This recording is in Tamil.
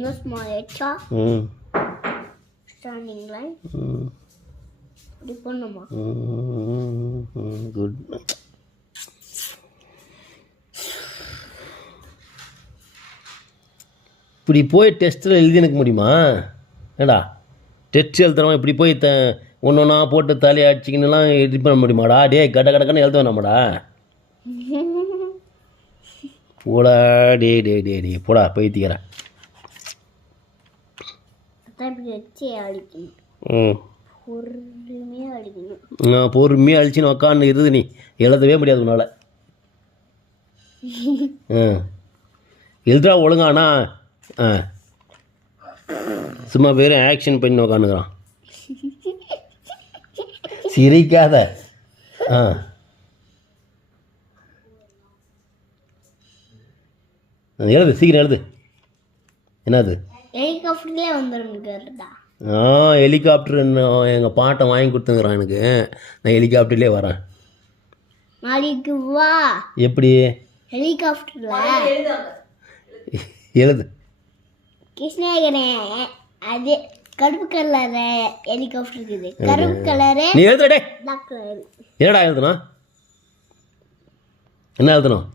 No small extra. Standing line. இப்படி பண்ணுமா? குட். இப்படி போய் டெஸ்ட்டில் எழுதி எனக்கு முடியுமா? ஏடா டெஸ்ட் எழுதுறவன் இப்படி போய் ஒன்று ஒன்றா போட்டு தலையை அடிச்சிக்கின்னுலாம் இது பண்ண முடியுமாடா? டே கட கடக்கன்னு எழுத வேணாமாடா? போடா டே டே டே டே போடா பைத்திக்கிறேன். பொறுமையாக அழிச்சின்னு உக்காந்து இருக்குது நீ எழுதவே முடியாது உன்னால். எழுதுறா ஒழுங்காண்ணா. சும்மா வெறும் ஆக்ஷன் பண்ணி உக்காந்துக்கிறான். சிரிக்காத. எழுது சீக்கிரம் எழுது. என்னது? ஹெலிகாப்டர்லேயே வந்துடும்டா. ஹெலிகாப்டர் எங்கள் பாட்டை வாங்கி கொடுத்துங்கிறான் எனக்கு. நான் ஹெலிகாப்டர்லேயே வரேன். நாளைக்கு வா. எப்படி? ஹெலிகாப்டரில் எழுது. கிருஷ்ணகிரி அது கருப்பு கலர் ஹெலிகாப்டர் இருக்குது. கருப்பு கலரு நீ எழுதுடே. Black colour. என்னடா எழுதணும்? என்ன எழுதணும்?